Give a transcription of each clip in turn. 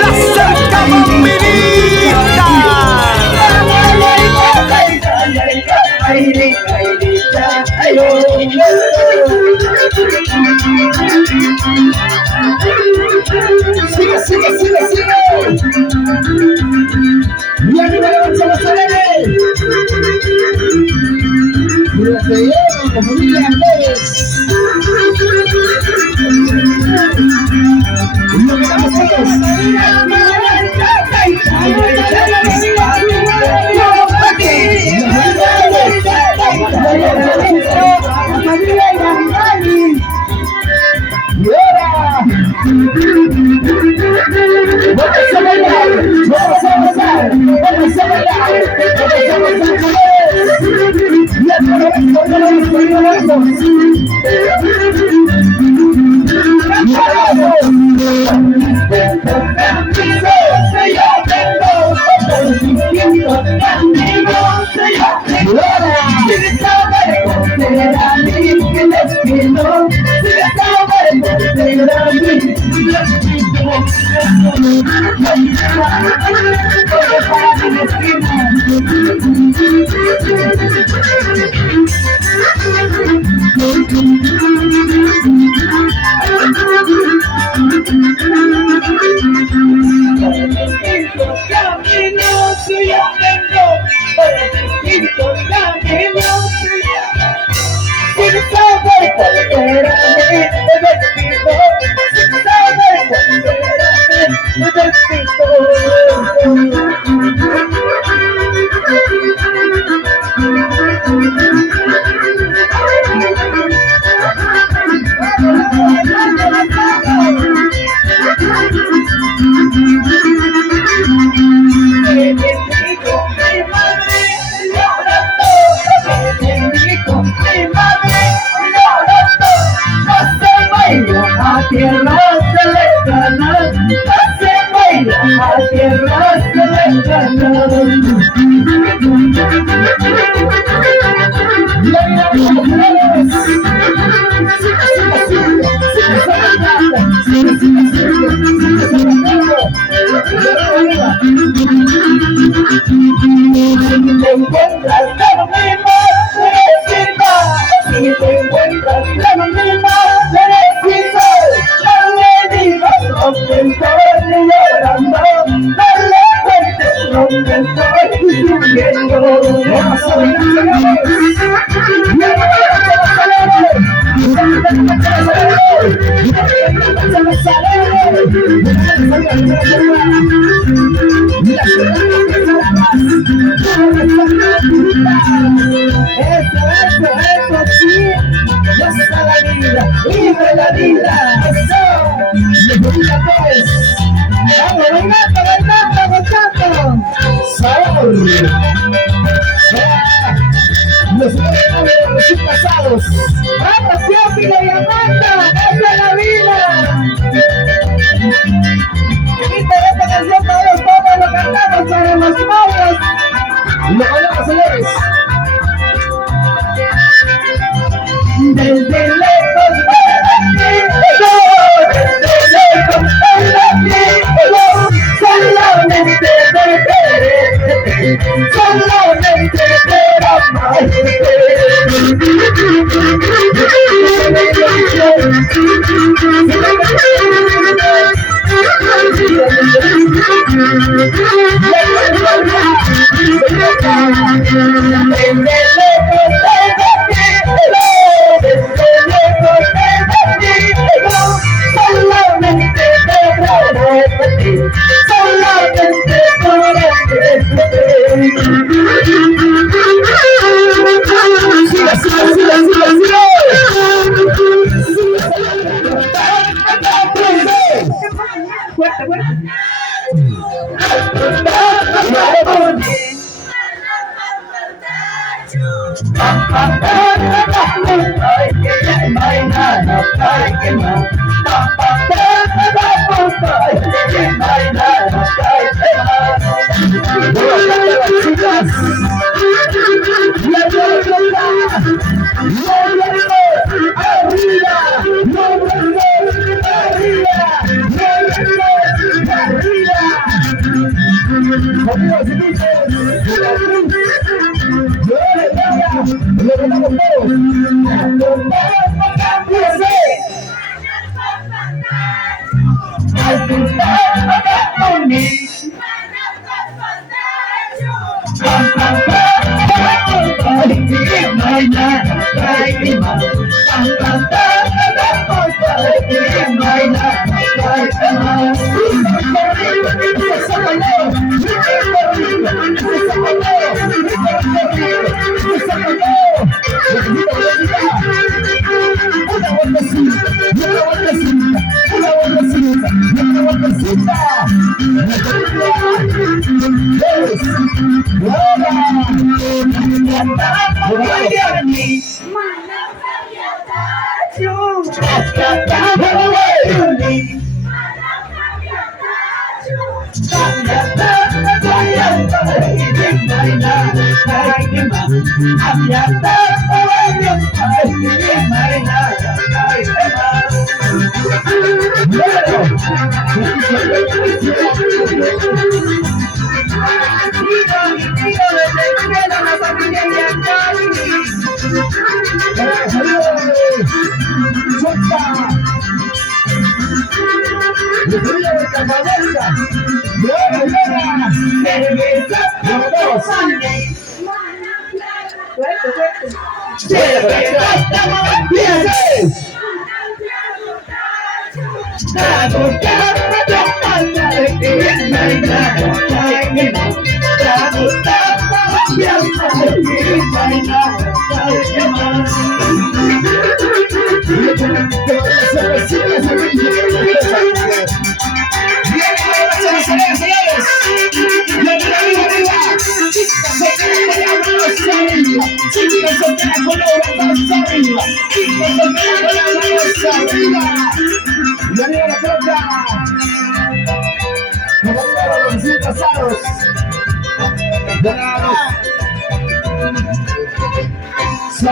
La cerca bambinita. Sigue, sigue, sigue, sigue. Y arriba levanta los aleres. Cuídate bien, la familia Andrés. Y lo que damos todos. Y ahora vamos a bailar, vamos a gozar, vamos a bailar, vamos a gozar con él. Y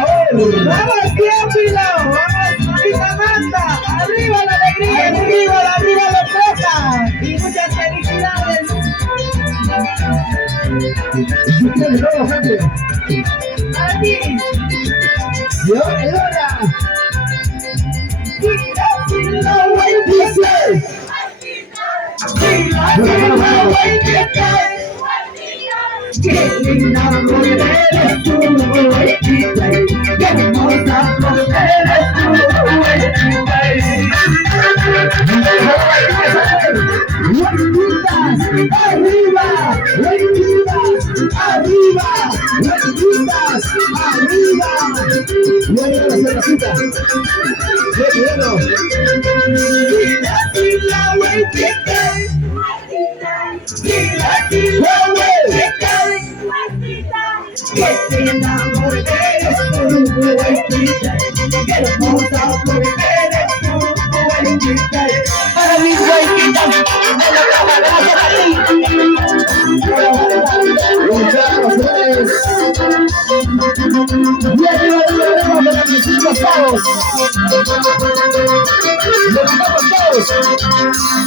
Vamos, Teófilo, vamos, Marita Manta, arriba la alegría, arriba la plata y muchas felicidades. Aquí. Qué linda mujer eres tú, huequita, qué hermosa mujer eres tú, huequita. Huequitas, arriba, huequitas, arriba, huequitas, arriba. Bueno, la cervecita. Qué bueno. La huequita. Que te enamores tú, huequita, que hermosa mujer eres tú, huequita. Para mis huequitas, me lo trabajarás a ti. Muchas gracias. Y arriba de los pasados. Lo mandamos todos.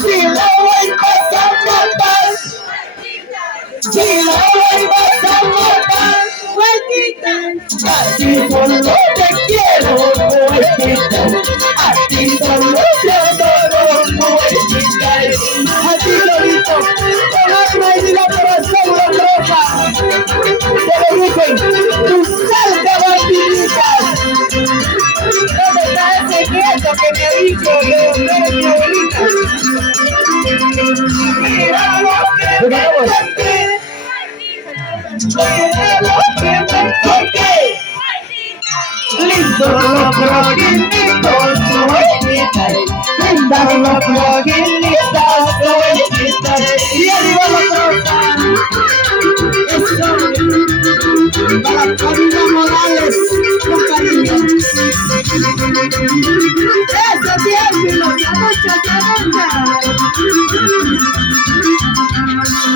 Si lo vuelves a matar, si lo vuelves a matar, huequita, a ti solo te quiero, huequita, a ti solo te adoro, huequita, a ti solito, con alma y vida corazón la roja, te lo dicen, tu sal de bandinitas. ¿Dónde está ese nieto que me ha dicho de mi abuelita? Mira lo que me conté, mira lo que me conté. Lindo lo croquinito, su huequita, linda lo croquinito, su huequita, y arriba la troca. Para Camila Morales, con cariño. Eso tiene la mucha caramba.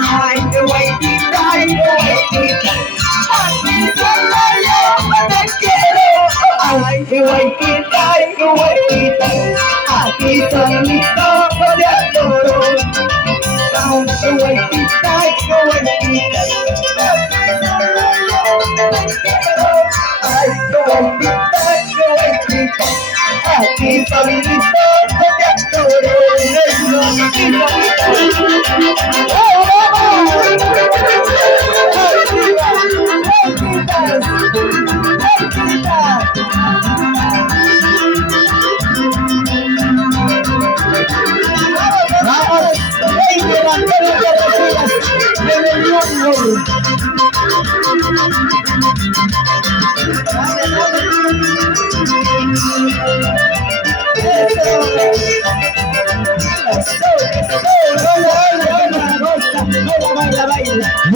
Ay, qué huequita, aquí solo yo te quiero. Ay, qué huequita, aquí solito te adoro. Ay, qué huequita, ay, qué huequita, aquí solito te adoro.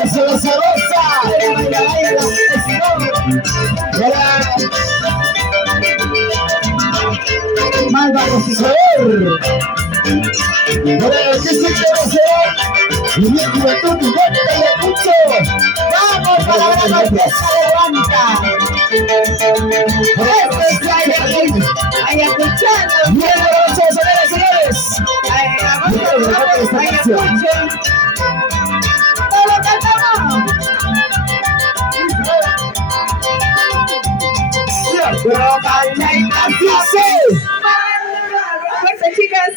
Eso es sabrosa. Mal bajo sabor. Para que se quiera ser. Y mi juventud y vuelta y escucho. Vamos para la orquesta levanta. Esto es Ayacucho. Ayacuchano. Bienvenidos, señores. Ayacucho. Todo cantamos. Fuerza, chicas.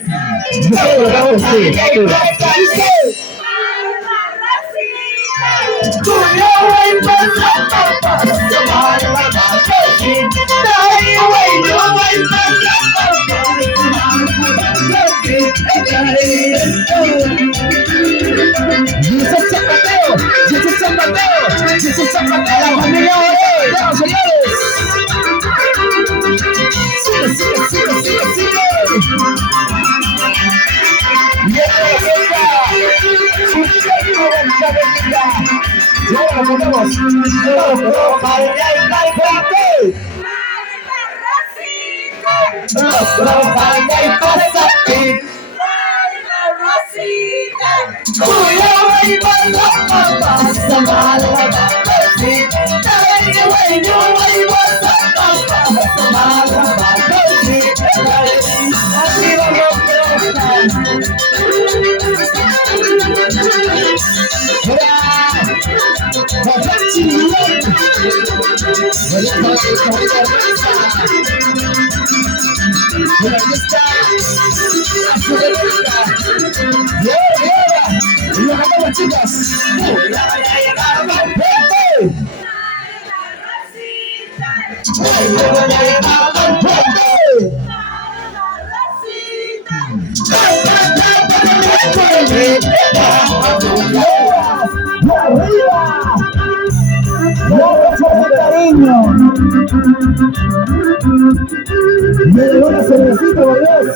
Me dio una cervecita, por Dios.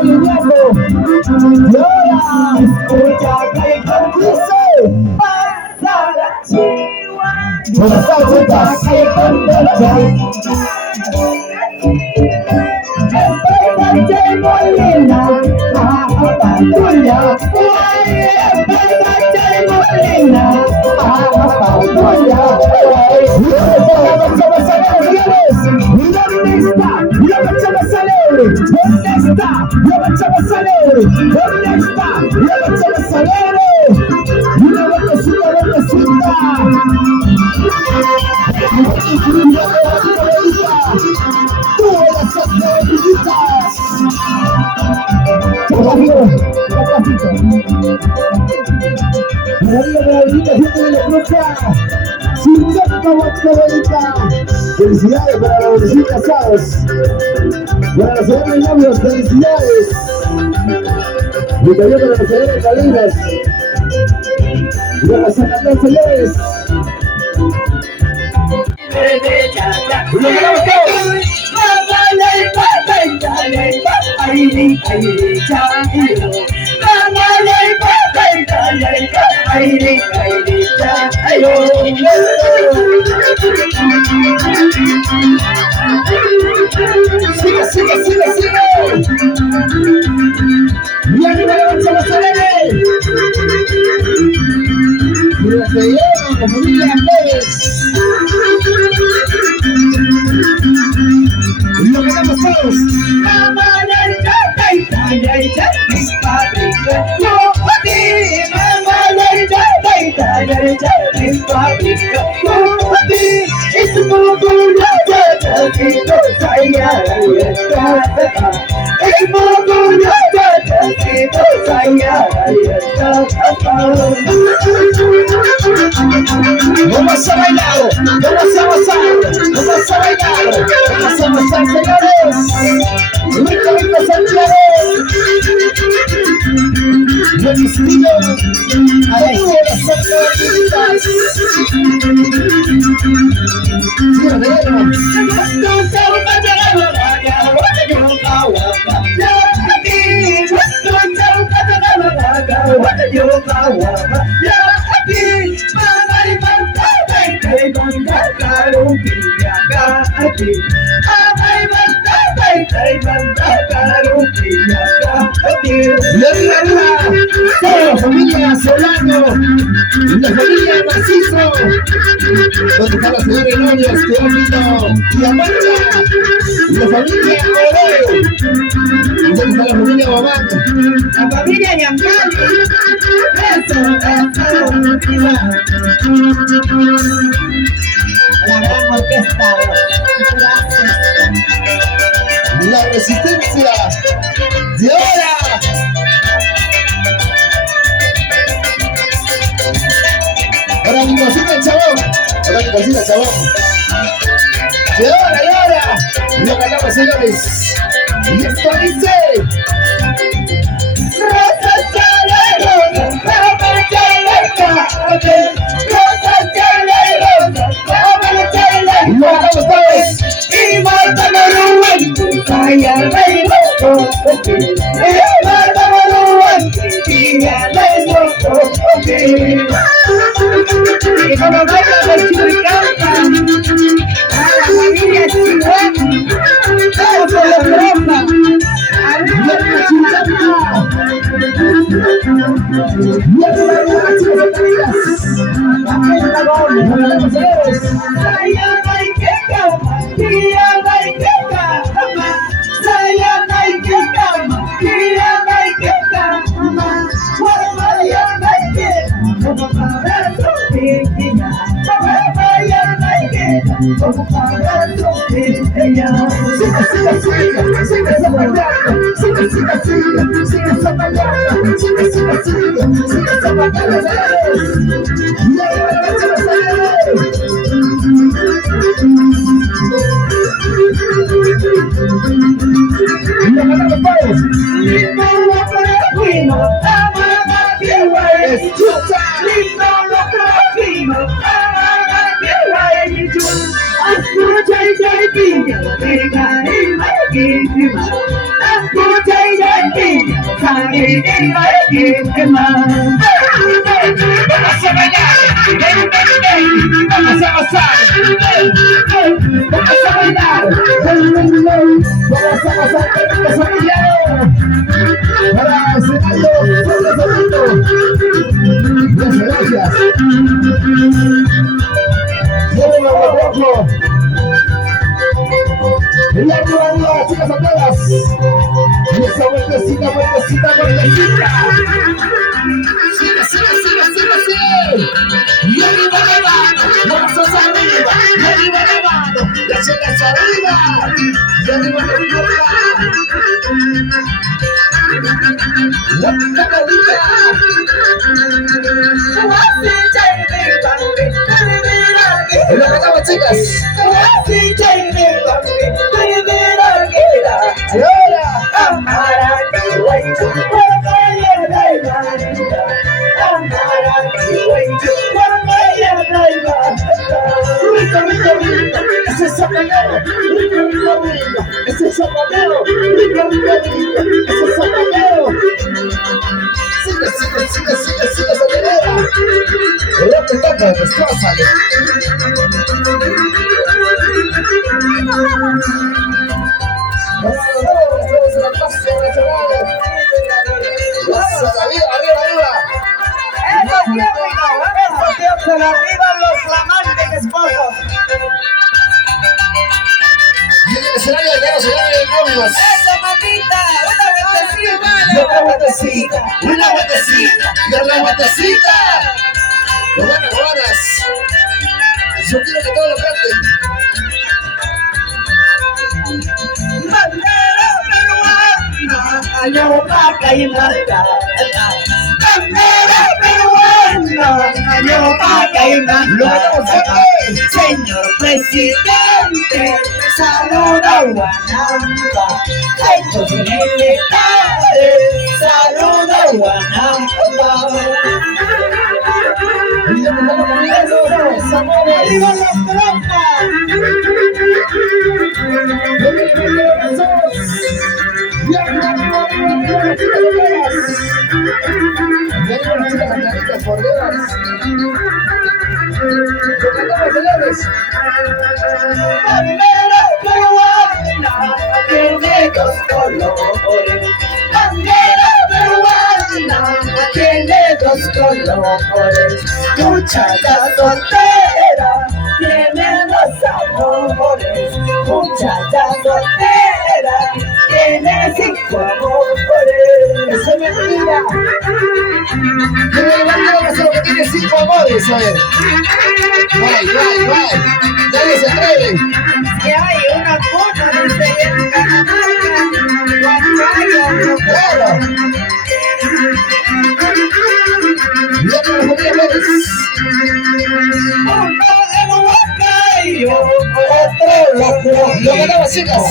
Oye, Ñaco. Y ahora, escucha que dice. Buenas tardes, felicidades para los recién casados, para los señores novios, felicidades. Y también para los señores calinas y para los sanatán, señores. ¡Lo ganamos todos! Sigue, sigue, sigue, sigue. Y arriba levantamos el aire. Y los que llevan la familia Pérez. Y lo ganamos todos. Vamos a bailar, vamos a gozar, vamos a bailar, vamos a gozar, señores. Rico, rico, Santiago. Buen estilo, a la izquierda, Santiago. Sí, La familia Solano, la familia Macizo, donde está la señora Elonios, Teófilo y Amanda, la familia Oreo, donde está la familia Mamán, la familia Yamani, la gran orquesta, la resistencia de ahora. Ahora mi cosita, chabón. Ahora mi cosita, chabón. Y ahora, lo cantamos, señores. Y esto dice: Rosas rosas, lo cantamos todos. Y como baila de Churicampa, a la familia Chihuahua, todos por la tropa, arriba de la Churicampa. Yo quiero que todos lo canten. Bandera peruana, yo vaca y vaca. Bandera peruana, yo vaca y vaca. Señor presidente, saluda a Guanamba. Ay, tus militares, saluda a Guanamba. ¡Arriba las tropas! las chicas aclaritas por Dios. Lo cantamos, señores. Bandera peruana tiene dos colores. Bandera peruana tiene dos colores. Muchacha soltera tiene dos amores. Muchacha soltera tiene 5 amores. Eso es mentira. Que me levanto la persona que tiene 5 amores, a ver. Guay. Nadie se atreve. Que hay una foto de ese en Guacayo. Claro. Ya no lo podía ver. Uno en Huacayo, otro loco. Lo ganaba, chicas.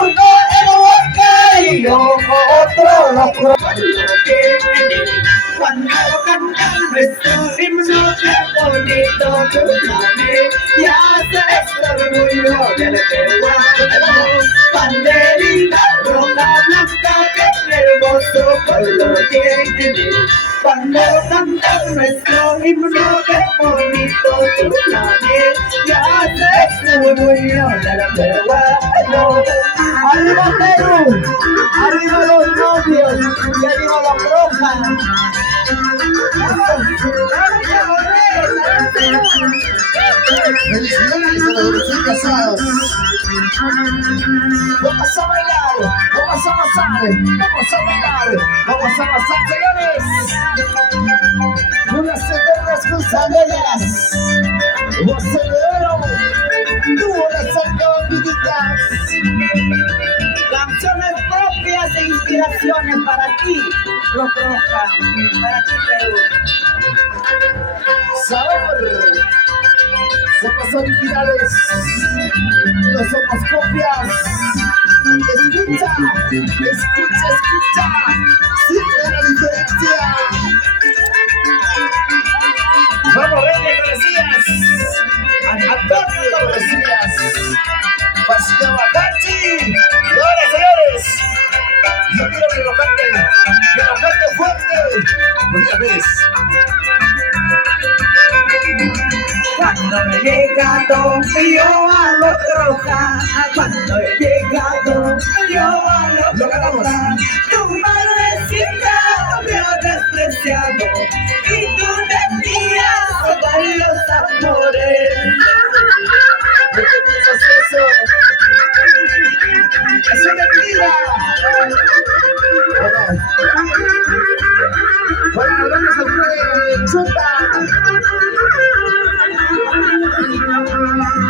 Uno en Huacayo, otro loco. Cuando cantan nuestro himno, qué bonito tu nombre, ya se orgullo del peruano. Banderita roja, blanca, qué hermoso color tiene. Cuando cantan nuestro himno, qué bonito tu nombre, ya se orgullo del peruano. ¡Arriba Perú! ¡Arriba los novios! ¡Y arriba la roja! Felicidades a los recién casados. Vamos a bailar, vamos a avanzar, vamos a bailar, vamos a avanzar, señores. Unas eternas cruzaderas. Vos celebro, tú las alcalditas. Canciones propias e inspiraciones para ti, Rock Roja, para ti Perú. Sabor. Somos originales, no somos copias. Escucha, siente la diferencia. Vamos, Reyes Torrecillas, Antonio Torrecillas, Pasilla Bacachi. Y ahora, señores, yo quiero que lo cante fuerte. María Pérez. Cuando he llegado yo a Rock Roja, cuando he llegado yo a Rock Roja, tu madrecita me ha despreciado y tú tenías varios amores. ¿Por qué piensas eso? ¡Eso es mentira! Bueno, hablando se fue chuta.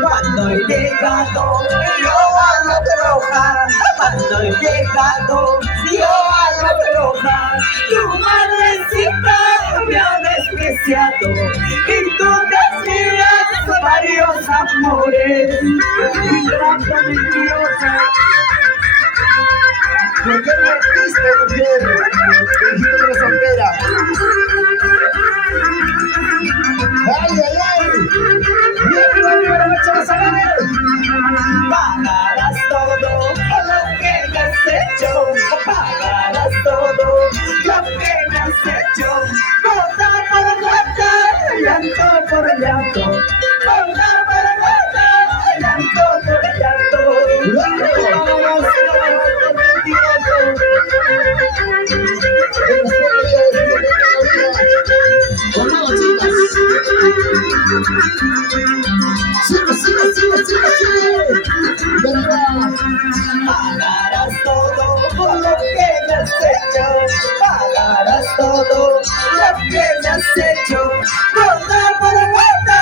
Cuando he llegado yo a Rock Roja, cuando he llegado yo a Rock Roja, tu madrecita me ha despreciado y tú tenías varios amores. Ingrata, mentirosa. ¿Por qué me mentiste, mujer? Dijiste que eres soltera. ¡Ay! ¡Mira, me echas a ver! Pagarás todo lo que me has hecho, pagarás todo lo que me has hecho, gota por gota, llanto por llanto, gota por gota, llanto por llanto. Pagarás todo por mentiroso. Pagarás todo lo que me has hecho, pagarás todo lo que me has hecho, gota por gota,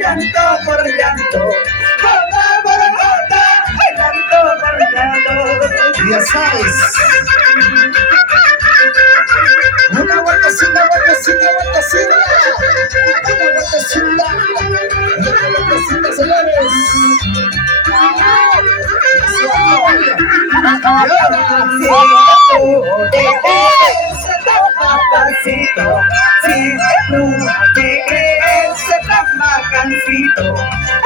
llanto por llanto, gota por gota, llanto por llanto. Ya sabes. Una vueltecita. Una vueltecita, señores. Papacito, si tú te crees tan bacancito,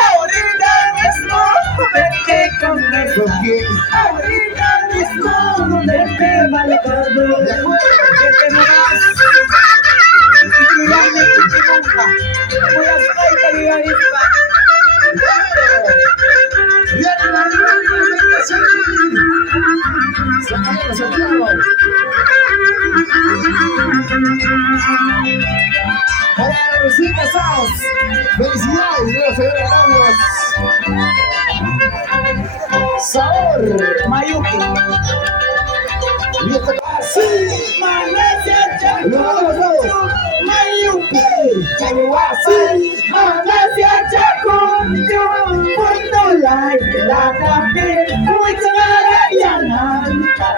ahorita mismo vete con esto, ahorita mismo vete malvado, De acuerdo. vete nomás. Santiago, Santiago. Para los recién casados, felicidades, Dios, señores. Sabor, Mayuki. y esta Sí, Malaysia, Chaco, Mayuki, Chayuasi, Malaysia, Chaco, Puerto Lai, La Capi, Huicharayananta,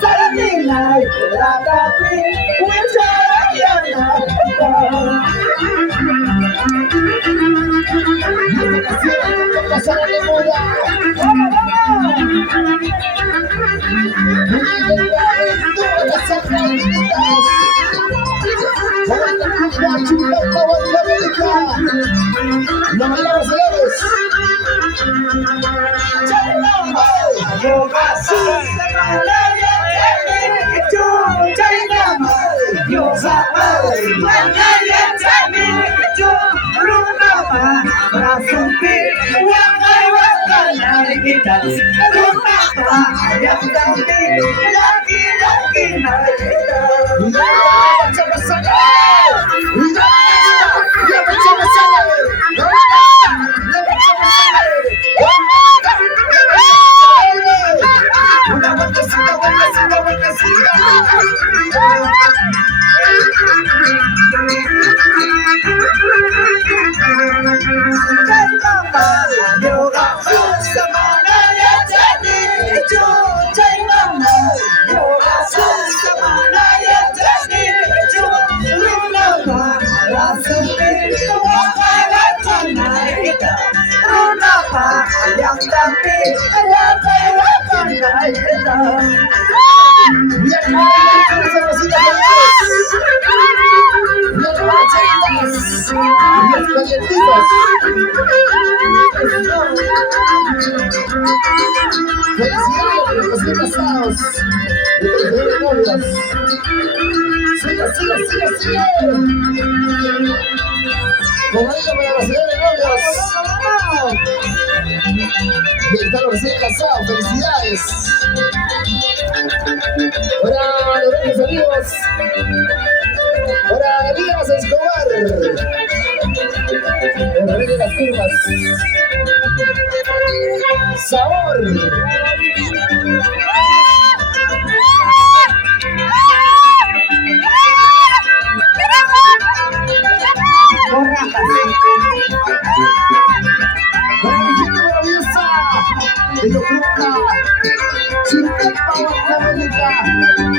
Saranilai, La Capi, Huicharayananta. pasada de moda. ¡Vamos, vamos! Todas las sacralitas. Para la Cuba, Chupeta, América. La mañana, señores. Yoga Felicidades, los bien casados. De novias. Sigue, sigue, sigue, sigue. Como digo para la ciudad de novios. Y están los recién casados. Felicidades. Para los grandes amigos. Para Elías Escobar. El rey de las curvas. Sabor. Para mi gente maravillosa de Yocuta, Chimpepa, Guatemala.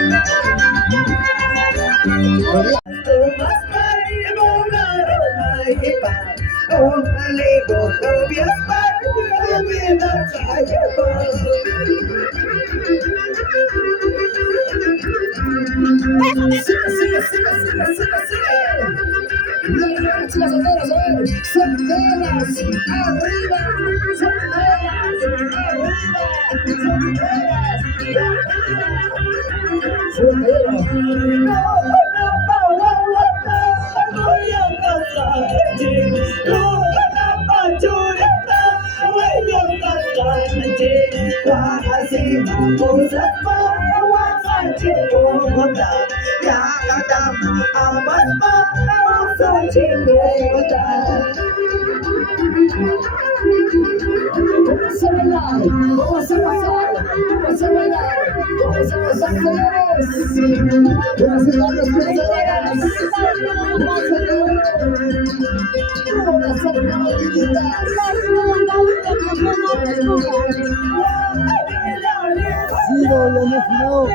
Sigue, sigue, sigue, sigue, sigue, sigue. Las solteras, a ver, solteras, arriba, solteras, arriba, solteras, solteras. Vamos a bailar, vamos a pasar, vamos a bailar, vamos a pasar, señores. Buenas tardes, pensadoras. Vamos a bailar. Todas son caballitas. Sí, lo emocionado.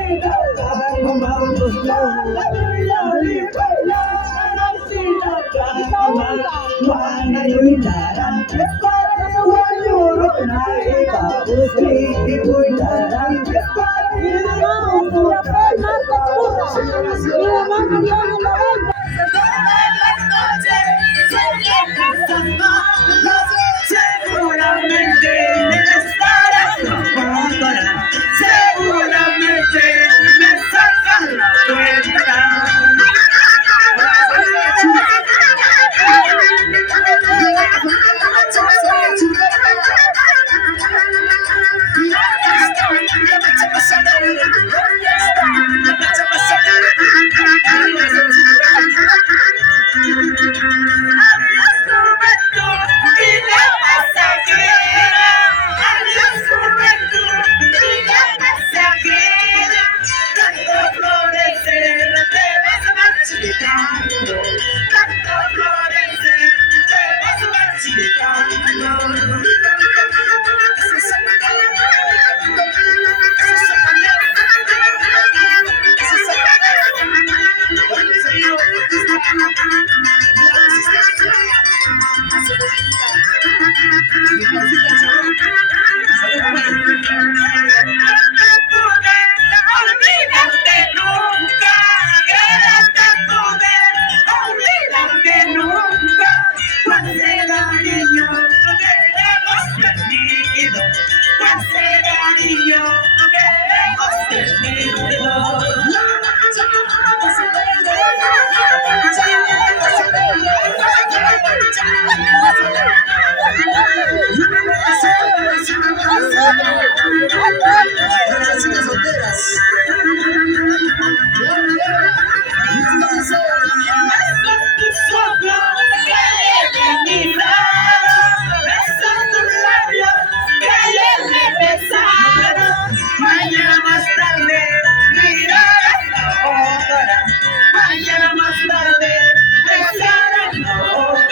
Seguramente estarás conforme, seguramente me sacan la cuenta. Las solteras. Mañana más tarde mirarás la hora. Mañana más tarde besarás la hora.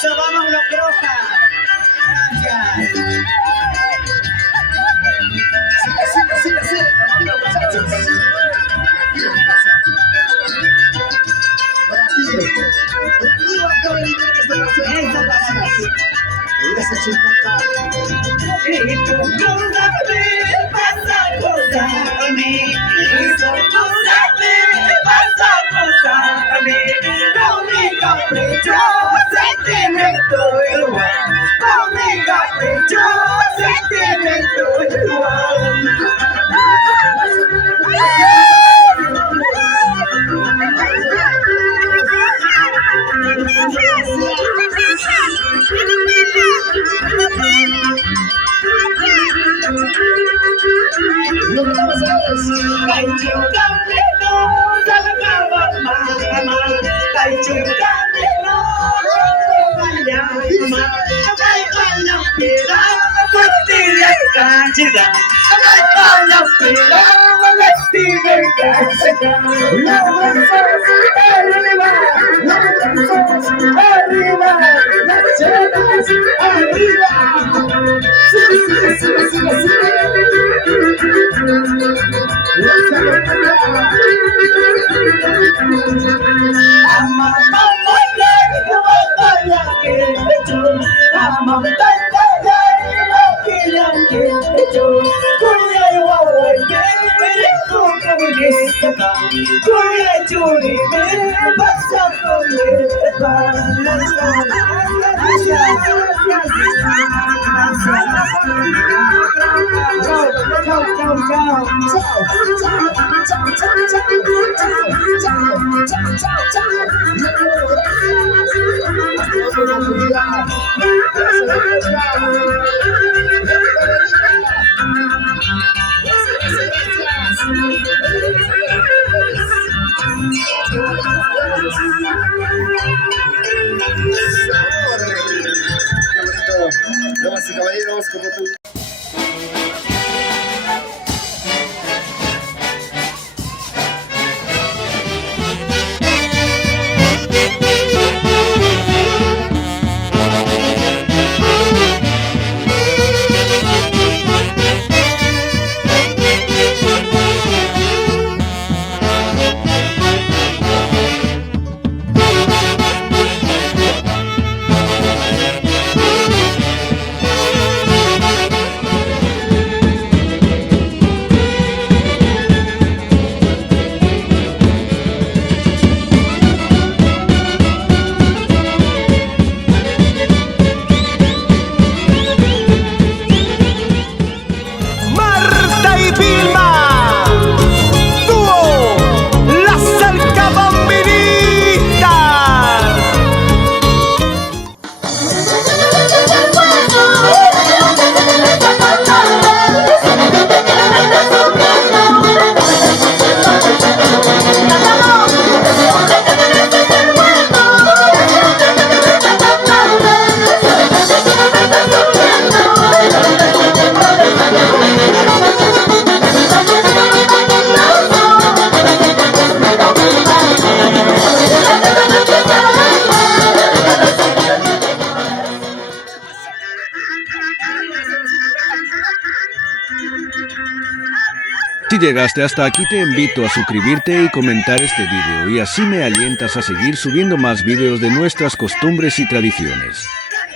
Eso, vamos los Croja. Gracias. Sigue, tranquilo, muchachos. Tranquilo, ¿qué pasa? Para ti, contigo acaba de llegar esta canción. Eso para ti. Hubieras hecho un cantar. Y tú cúrame, vas a acosarme. Y tú cúrame, vas a acosarme. Conmigo pecho, sentimiento igual. Conmigo pecho, sentimiento igual. Lo que vamos a ver es... Damas y caballeros, como tú. Si llegaste hasta aquí, te invito a suscribirte y comentar este video, y así me alientas a seguir subiendo más videos de nuestras costumbres y tradiciones.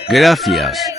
Gracias.